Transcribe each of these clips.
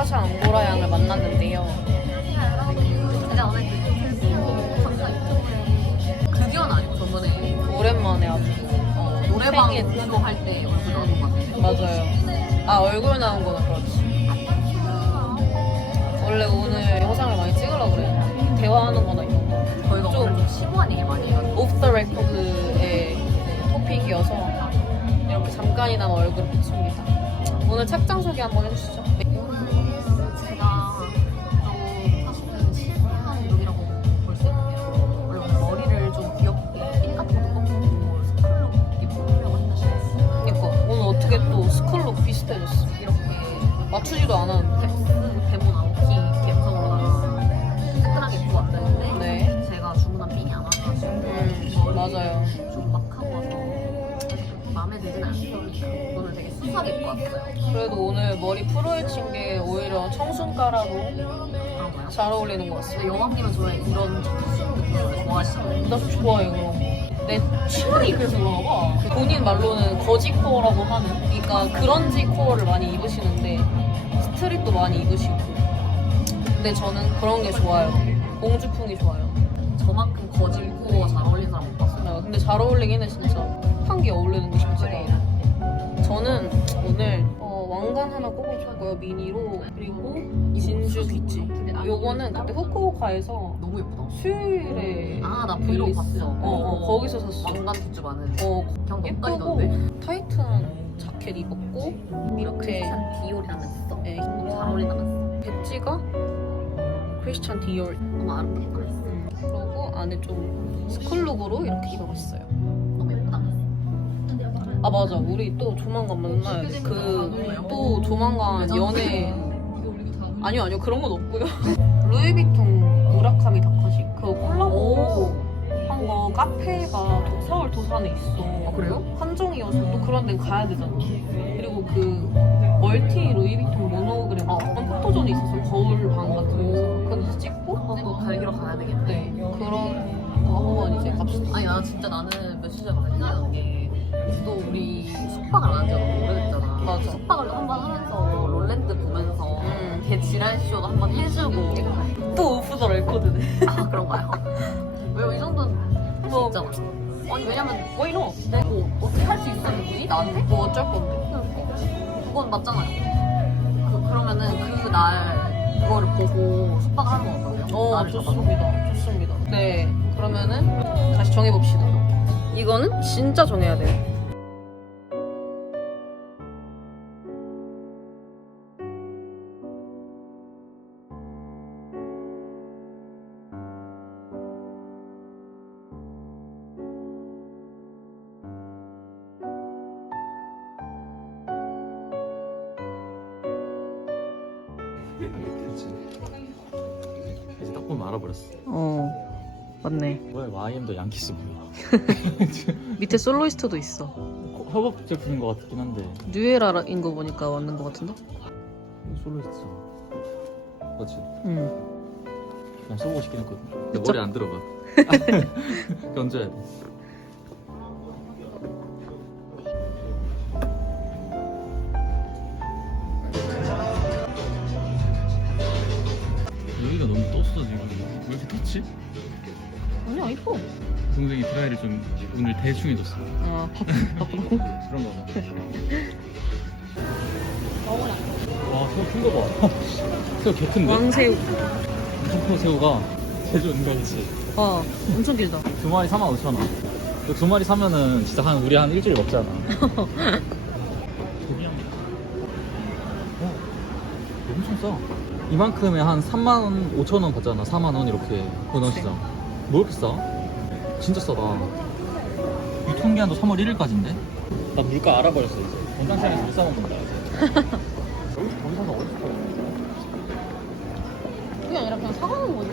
사샤 앙고라 양을 만났는데요. 제가 오늘 그 감사 유튜브에 극연 아니고 저번에 오랜만에 아주 노래방 생일. 그거 할 때 얼굴 나오는 것 같은데 맞아요. 아 얼굴 나온 거는 그렇지. 원래 오늘 영상을 많이 찍으려고 그랬는데 대화하는 거나 이런 거 저희가 좀- 오늘 좀 심오한 얘기 많이 해가지고 오프 더 레코드의 토픽이어서 이렇게 잠깐이나마 얼굴을 비춥니다. 오늘 착장 소개 한번 해주시죠. 맞추지도 않았는데. 데- 데모 나오키 감성으로다가 새끈하게 입고 왔는데 네. 제가 주문한 핀이 안 와가지고 음, 맞아요. 좀막 하고 와서 마음에 들진 않습니다. 오늘 되게 수수하게 입고 왔어요. 그래도 오늘 머리 프로헤친 게 오히려 청순가라로 그런가요? 잘 어울리는 것 같습니다. 근데 여왕님은 저의 이런 청순 느낌을 좋아하시잖아요. 나 좋아해 그런 거. 내 취향이 그래서 그런가 봐. 본인 말로는 거지 코어라고 하는. 그러니까 그런지 코어를 많이 입으시는데 스트릿도 많이 입으시고. 근데 저는 그런 게 좋아요. 공주풍이 좋아요. 저만큼 거진 코어가 잘 어울리는 사람 못 봤어요. 아, 근데 잘 어울리긴 해 진짜. 한 게 어울리는 게 쉽지가 않아. 저는 오늘 어, 왕관 하나 꼽아줬고요 미니로 그리고 진주 귀찌. 요거는 그때 후쿠오카에서 너무 예쁘다. 수요일에 아, 나 브이로그 봤어. 어, 어, 거기서 샀어. 왕관 굿즈 많은. 어, 그냥 예쁘고. 타이트한 자켓 입었고 이렇게 크리스찬 디올이라면 써. 네, 잘 어울린다면 배지가 크리스찬 디올 써. 너무 아름답다. 그리고 안에 좀 스쿨룩으로 이렇게 입어봤어요. 너무 예쁘다. 아 맞아, 우리 또 조만간 만나야 돼. 그 또 조만간 연애 아니요 아니요 그런 건 없고요. 루이비통 무라카미 다카시 그 콜라보 한 거 카페가 도- 서울 도산에 있어. 아, 그래요? 한정이어서 또 그런 데 가야 되잖아. 그리고 그 멀티 루이비통 모노그램 어. 그런 포토존이 있어서 거울 방 같은 데서 그런데서 찍고 한번 또 달기로 가야 되겠네. 네 그런 거 한번 이제 갑시다. 아니 나 진짜 나는 며칠 전에 생각나는 게또 우리 숙박을 안한 지가 너무 오래됐잖아 맞아. 숙박을 한 번 하면서 롤랜드. 걔 지랄쇼도 한번 해주고 또 오프 더 레코드네. 아 그런가요? 왜이 정도는 할 수 뭐. 있잖아 아니 왜냐면 뭐 이런? 내가 뭐 어떻게 할 수 있었는지 나한테? 뭐 어쩔 건데? 그건 맞잖아요 그, 그러면은 그날 그거를 보고 숙박을 하는 건 어떠세요? 어 나를 잡아서? 좋습니다. 좋습니다. 네 그러면은 다시 정해봅시다. 이거는 진짜 정해야 돼요. 알아버렸어. 어 맞네. 뭐야 YM도 양키스 뭐야? 밑에 솔로이스트도 있어. 협업 제품인 것 같긴 한데 뉴에라인 거 보니까 맞는 거 같은데? 솔로있트잖아. 그렇지. 응. 그냥 써보고 싶긴 했거든. 근데? 머리 안 들어가. 건져야 돼. 떴지? 아니야 이뻐. 동생이 드라이를 좀 오늘 대충 해줬어. 아 바쁘고. 그런 거 봐. 와, 새우 큰거 봐. 새우 개 큰데? 왕새우. 엄청 큰 새우가 제주 은갈치. 아 엄청 길다. 두 마리 4만 5천 원. 이거 두 마리 사면은 진짜 한 우리 한 일주일 먹잖아. 고기 향. 어, 엄청 싸. 이만큼에 한 3만 5천 원 받잖아. 4만 원 이렇게 보너시장. 뭐 이렇게 싸? 진짜 싸다. 유통기한도 3월 1일까지인데? 나 물가 알아버렸어 이제. 원당시장에서 못 사먹는다 이제. 거기 사서 어디서 사? 그게 아니라 그냥 사가는 거지.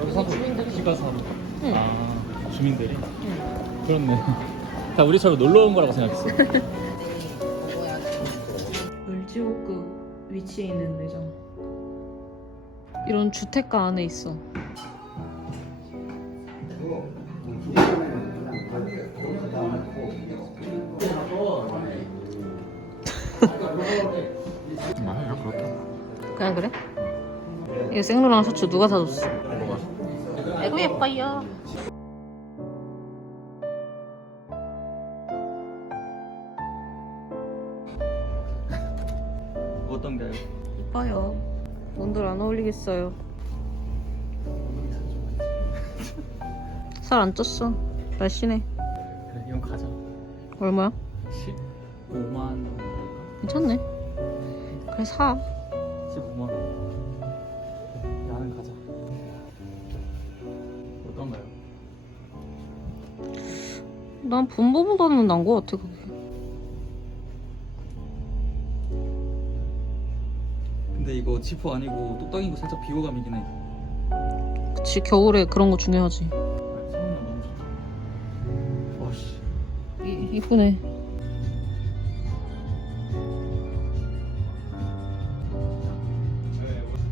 여기 사서 주민들이. 집 가서 사는 거. 응. 아 주민들이? 응. 그렇네. 다 우리처럼 놀러 온 거라고 생각했어. 을지옥급 위치에 있는 매장. 이런 주택가 안에 있어. 아, 그렇다. 그냥 그래? 이거 생로랑 셔츠 누가 사줬어? 뭐가? 아이고 예뻐요. 안 어울리겠어요. 살 안 쪘어. 날씬해. 그래 이건 가자 얼마야? 15만 원 괜찮네. 그래 사. 15만 원 나는 가자 어떤가요? 난 분보보다는 난 거 같아 그게. 이거 지퍼 아니고 똑딱이고 살짝 비호감이긴 해 그치 겨울에 그런 거 중요하지. 성능 너무 좋다 와씨 이, 이쁘네.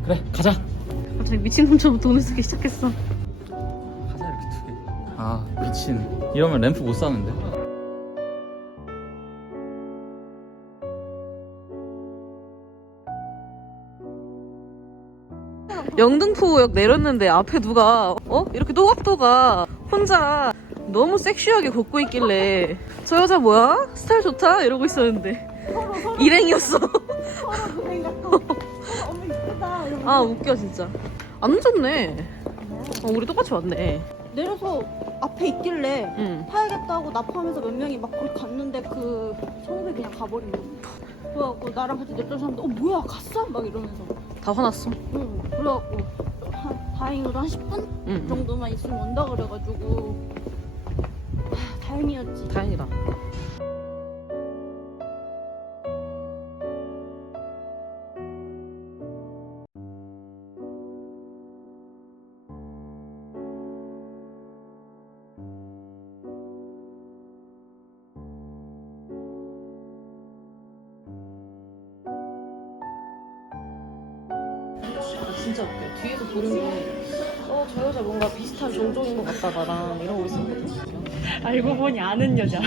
그래 가자 갑자기 미친놈처럼 돈을 쓰기 시작했어. 가자 이렇게 두 개 아 미친 이러면 램프 못 사는데 영등포역 내렸는데 앞에 누가 어 이렇게 또각또각 혼자 너무 섹시하게 걷고 있길래 저 여자 뭐야 스타일 좋다 이러고 있었는데 일행이었어. 아 웃겨 진짜. 안 늦었네. 어, 우리 똑같이 왔네. 내려서 앞에 있길래 응. 파야겠다고 납하면서 몇 명이 막 거기 갔는데 그 처음에 그냥 가버린 거야. 그래갖고 나랑 같이 냈던 사람들 어 뭐야 갔어? 막 이러면서 다 화났어. 응 그래갖고 한, 다행히도 한 10분 응. 정도만 있으면 온다 그래가지고 하, 다행이었지 다행이다. 진짜 웃겨. 뒤에서 보는 게, 어, 저 여자 뭔가 비슷한 종종인 것 같다, 나랑. 이러고 있었거든. 알고 보니 아는 여자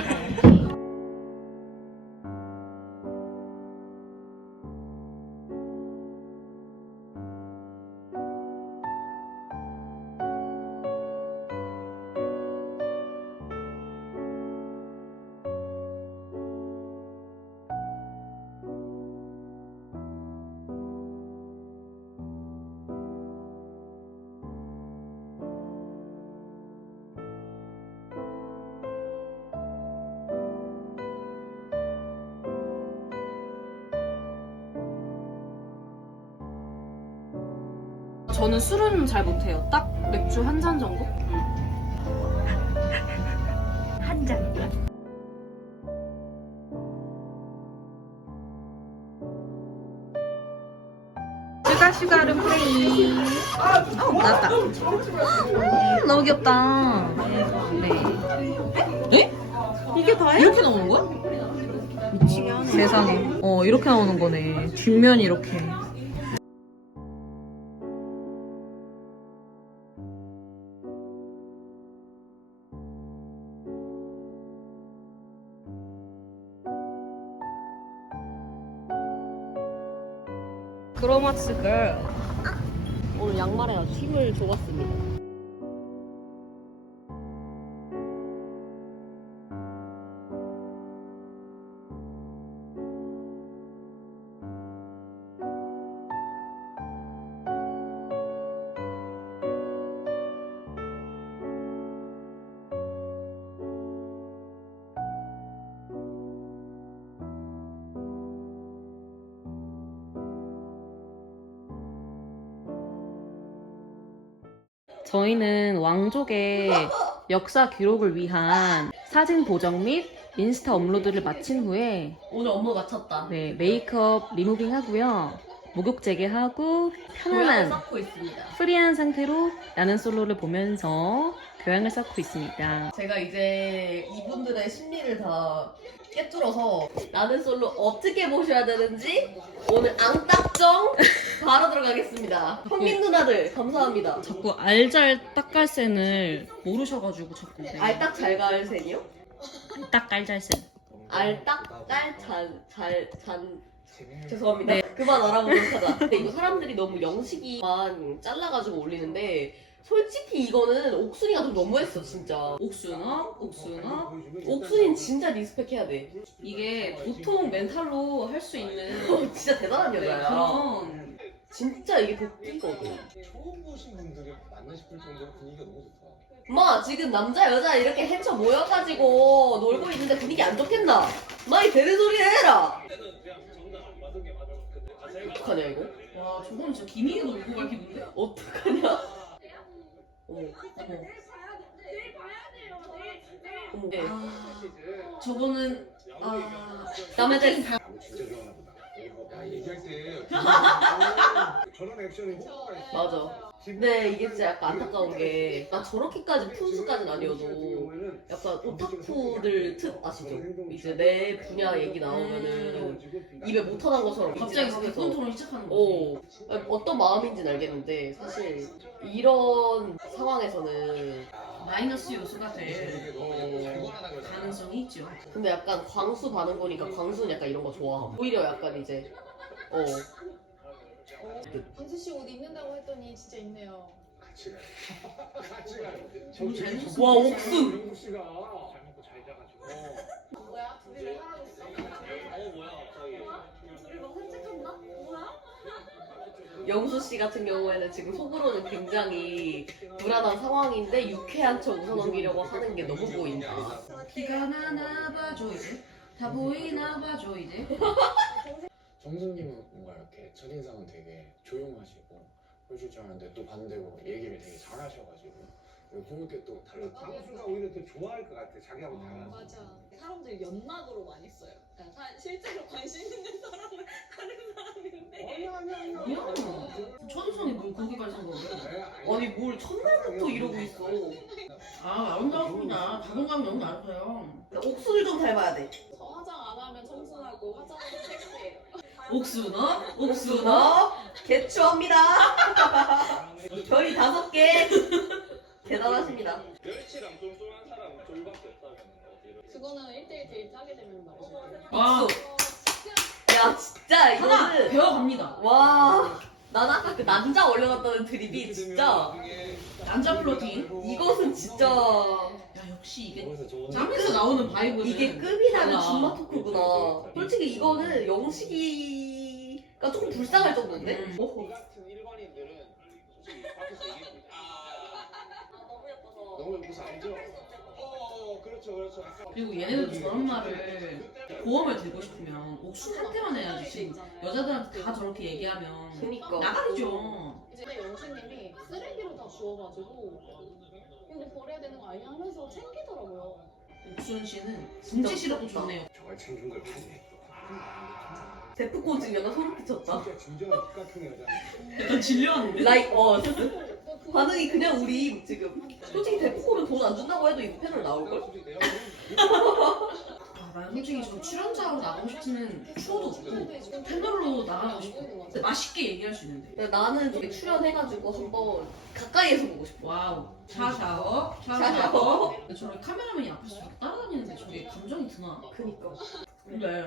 저는 술은 잘 못해요. 딱 맥주 한 잔 정도? 한 잔 슈가 슈가를 플레이. 어, 나왔다. 음, 너무 귀엽다. 네. 에? 이게 다야? 이렇게 나오는 거야? 미치게 세상에. 어, 이렇게 나오는 거네. 뒷면이 이렇게. 크로마츠 걸. 오늘 양말에 아주 힘을 줘봤습니다. 저희는 왕족의 역사 기록을 위한 사진 보정 및 인스타 업로드를 마친 후에 오늘 업무 마쳤다. 네, 메이크업 리무빙 하고요. 목욕 재개하고 교양을 편안한 쌓고 있습니다. 프리한 상태로 나는 솔로를 보면서 교양을 쌓고 있습니다. 제가 이제 이분들의 심리를 다 깨뚫어서 나는 솔로 어떻게 보셔야 되는지 오늘 앙딱정 바로 들어가겠습니다. 현민 누나들 감사합니다. 자꾸 알잘 딱갈센을 모르셔가지고 자꾸 네. 알딱 잘갈센이요? 딱깔잘센 알딱 깔잔잘잔 죄송합니다. 그만 알아보도록 하자. 근데 이거 사람들이 너무 영식이만 잘라가지고 올리는데 솔직히 이거는 옥순이가 좀 너무했어 진짜. 옥순아, 옥순아, 옥순이는 진짜 리스펙해야 돼. 이게 보통 멘탈로 할 수 있는 진짜 대단한 네, 여자야. 그런 진짜 이게 도끼거든. 처음 보신 분들이 맞나 싶을 정도로 분위기가 너무 좋다. 마 지금 남자 여자 이렇게 헤쳐 모여가지고 놀고 있는데 분위기 안 좋겠나? 마이 되는 소리 해라. 어떡하냐 이거? 와 저거는 진짜 기믹에도 울고 갈 기분인데? 어떡하냐? 어머, 어머. 어머. 네. 아 저거는 아 남의 들 야구 진짜 좋아하나 보다. 야 얘기할 때 저런 액션이 있어. 맞아. 근데 이게 진짜 약간 안타까운 게 나 저렇게까지 푼수까지는 아니어도 약간 오타쿠들 특 아시죠? 이제 내 분야 얘기 나오면은 입에 못 터난 것처럼 갑자기 하면서 토론 시작하는 거지. 어 어떤 마음인지는 알겠는데 사실 이런 상황에서는 마이너스 요소가 될 어, 가능성이 있죠. 근데 약간 광수 반응 보니까 광수는 약간 이런 거 좋아함. 오히려 약간 이제 어. 광수 씨 옷 입는다고 했더니 진짜 있네요. 같이 가. 같이 가. 너무 잘 저- 먹었어. 와, 옥순! 영국 씨가 잘 먹고 잘 자가지고. 뭐야? 둘이를 하나 줬어? 어 뭐야 갑자기. 둘이 뭐 산책했나? 뭐야? 영수 씨 같은 경우에는 지금 속으로는 굉장히 불안한 상황인데 유쾌한 척 웃어넘기려고 하는 게 너무 보인다 비가 나나 봐줘 이제 다 보이나 봐줘 이제 정수님은 뭔가 이렇게 첫 인상은 되게 조용하시고 그러실 줄 알았는데 또 반대로 얘기를 되게 잘하셔가지고 그렇게 또 달랐다. 광수가 오히려 더 좋아할 것 같아. 자기하고 달라서. 맞아. 사람들이 연막으로 많이 써요. 그러니까 사- 실제로 관심 있는 사람은 다른 사람인데. 아니 아니 아니. 뭐야 첫인상이 뭘 거기까지 산 거야 아니 뭘 첫날부터 이러고 있어 아 아름다웠습니다 자존감이 너무 낮아요 옥수를 좀 닮아야 돼 저 화장 안 하면 청순하고 화장하면 섹시해요. 옥수너 옥수너 옥수너 개추합니다 별이 다섯 개 대단하십니다 멸치랑 쏠쏠한 사람 둘밖에 없다면 어디를? 그거는 1대1 데이트 하게 되면 말이죠. 와 야 진짜 하나 이거는 배워갑니다 와, 난 아까 그 남자 올려놨다는 드립이 진짜 남자 플로팅 이것은 진짜 야 역시 이게 짬에서 나오는 바이브는 이게 급이 다른 달라. 준마 토크구나. 솔직히 이거는 영식이 가 조금 불쌍할 정도인데. 음. 어, 이 같은 일반인들은 솔직히 밖에서 얘기해 너무 예뻐서. 너무 예뻐서 알죠? 어 그렇죠 그렇죠. 그리고 얘네들도 저런 말을 보험을 들고 싶으면 옥순한테만 해야지 지금 여자들한테 다 저렇게 얘기하면 그니까. 나가리죠 이제 영수님이 쓰레기로 다 주워가지고 이거 버려야 되는 거 아니야 하면서 챙기더라고요. 옥순 씨는 뭉치 시럽도 좋네요 저걸 챙긴 걸 봤네. 데프콘 지금 약간 소름 끼쳤다. 진짜 진정한 피 같은 여자. 약간 질려하는데 Like us. 그 반응이 그냥 우리 지금. 솔직히 데프콘은 돈 안 준다고 해도 이거 패널 나올걸? 아, 난 솔직히 저 출연자로 나가고 싶지는 추워도 없고 패널로 나가고 싶어 근데 맛있게 얘기할 수 있는데 근데 나는 저기 출연해가지고 한번 가까이에서 보고 싶어. 와우 샤샤워 샤샤워. 샤샤워 근데 저렇게 카메라맨이 앞에서 저렇게 따라다니는데 저게 감정이 드나 그니까. 근데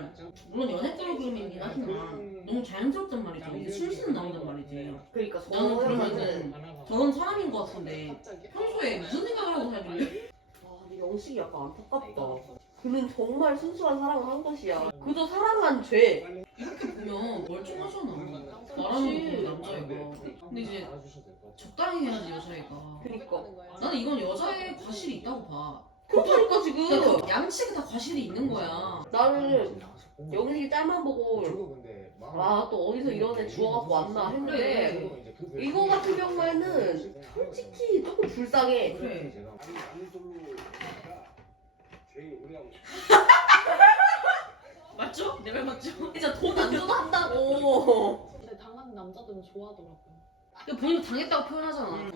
물론 연애 프로그램이긴 하지만 너무 자연스럽단 말이죠 이게 술수는 나온단 말이지 그니까 나는 그러면은 저런 사람인 것 같은데. 평소에 무슨 생각을 하고 살길래 와, 근데 영식이 약간 안타깝다. 그는 정말 순수한 사랑을 한 것이야. 그저 사랑한 죄. 이렇게 보면 멀쩡하잖아 나라는 그 남자애가 근데 이제 적당히 해야지 여자애가 그니까. 나는 이건 여자의 과실이 있다고 봐 그렇다니까 지금. 그러니까 양측에 다 과실이 있는 거야 나는 영식이 짤만 보고 저도 근데 아 또 어디서 이런 애 주워갖고 왔나 했는데 그 이거 같은 경우에는 솔직히 조금 불쌍해. 그래. 맞죠? 내 말 맞죠? 진짜 돈 안 줘도 한다고. 근데 당하는 남자들은 좋아하더라고요. 근데 본인도 당했다고 표현하잖아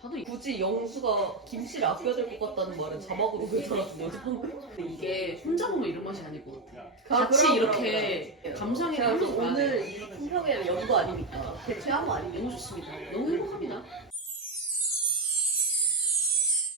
다들 굳이 영수가 김씨를 아껴줄 것 같다는 말은 자막으로 거지? 이게 혼자 보면 이런 맛이 같아 아, 같이 이렇게 그럼. 감상해 제가 보면서 오늘 이 품평회는 연구 아닙니까? 대체한 거 아닙니까? 너무 좋습니다 너무